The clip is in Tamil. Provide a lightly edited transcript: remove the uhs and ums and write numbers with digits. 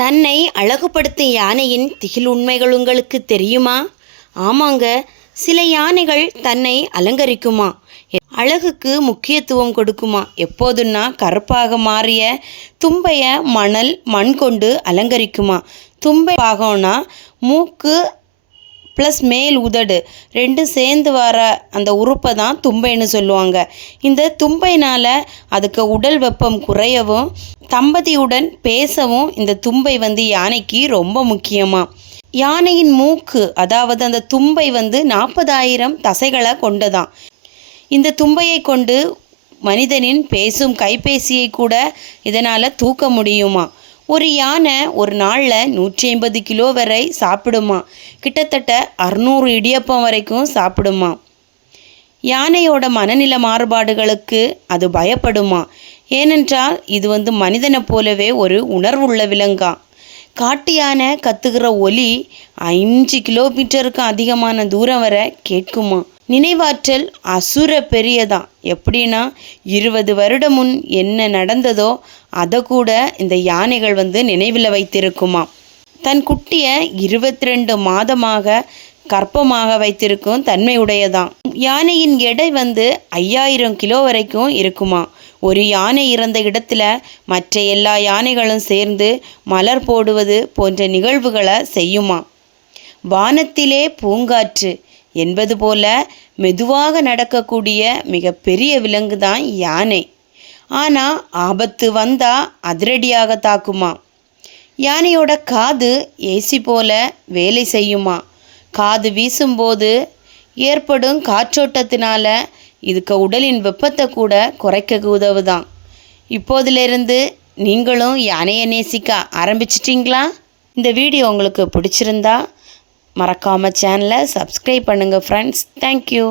தன்னை அழகுபடுத்தும் யானையின் திகில் உண்மைகள் உங்களுக்கு தெரியுமா? ஆமாங்க, சில யானைகள் தன்னை அலங்கரிக்குமா, அழகுக்கு முக்கியத்துவம் கொடுக்குமா. எப்போதுன்னா கருப்பாக மாறிய தும்பைய மண் கொண்டு அலங்கரிக்குமா. தும்பை பாகம்னா மூக்கு ப்ளஸ் மேல் உதடு ரெண்டும் சேர்ந்து வர அந்த உறுப்பை தான் தும்பைன்னு சொல்லுவாங்க. இந்த தும்பைனால் அதுக்கு உடல் வெப்பம் குறையவும் தம்பதியுடன் பேசவும் இந்த தும்பை யானைக்கு ரொம்ப முக்கியமாக. யானையின் மூக்கு, அதாவது அந்த தும்பை 40,000 தசைகளை கொண்டதான். இந்த தும்பையை கொண்டு மனிதனின் பேசும் கைபேசியை கூட இதனால் தூக்க முடியுமா. ஒரு யானை ஒரு நாளில் 150 கிலோ வரை சாப்பிடுமா. கிட்டத்தட்ட 600 இடியப்பம் வரைக்கும் சாப்பிடுமா. யானையோட மனநில மாறுபாடுகளுக்கு அது பயப்படுமா. ஏனென்றால் இது மனிதனை போலவே ஒரு உணர்வுள்ள விலங்கா. காட்டு யானை கத்துகிற ஒலி 5 கிலோமீட்டருக்கு அதிகமான தூரம் வரை கேட்குமா. நினைவாற்றல் அசுர பெரியதான். எப்படின்னா 20 வருடம் முன் என்ன நடந்ததோ அதை கூட இந்த யானைகள் நினைவில் வைத்திருக்குமா. தன் குட்டியை 22 மாதமாக கர்ப்பமாக வைத்திருக்கும் தன்மையுடையதான். யானையின் எடை 5000 கிலோ வரைக்கும் இருக்குமா. ஒரு யானை இறந்த இடத்துல மற்ற எல்லா யானைகளும் சேர்ந்து மலர் போடுவது போன்ற நிகழ்வுகளை செய்யுமா. வானத்திலே பூங்காற்று என்பது போல மெதுவாக நடக்கக்கூடிய மிகப்பெரிய விலங்கு தான் யானை. ஆனால் ஆபத்து வந்தால் அதிரடியாக தாக்குமா. யானையோட காது ஏசி போல வேலை செய்யுமா. காது வீசும்போது ஏற்படும் காற்றோட்டத்தினால இதுக்கு உடலின் வெப்பத்தை கூட குறைக்க உதவுதான். இப்போதிலிருந்து நீங்களும் யானையை நேசிக்க ஆரம்பிச்சிட்டிங்களா? இந்த வீடியோ உங்களுக்கு பிடிச்சிருந்தா மறக்காமல் சேனலை சப்ஸ்கிரைப் பண்ணுங்கள் ஃப்ரெண்ட்ஸ். தேங்க்யூ.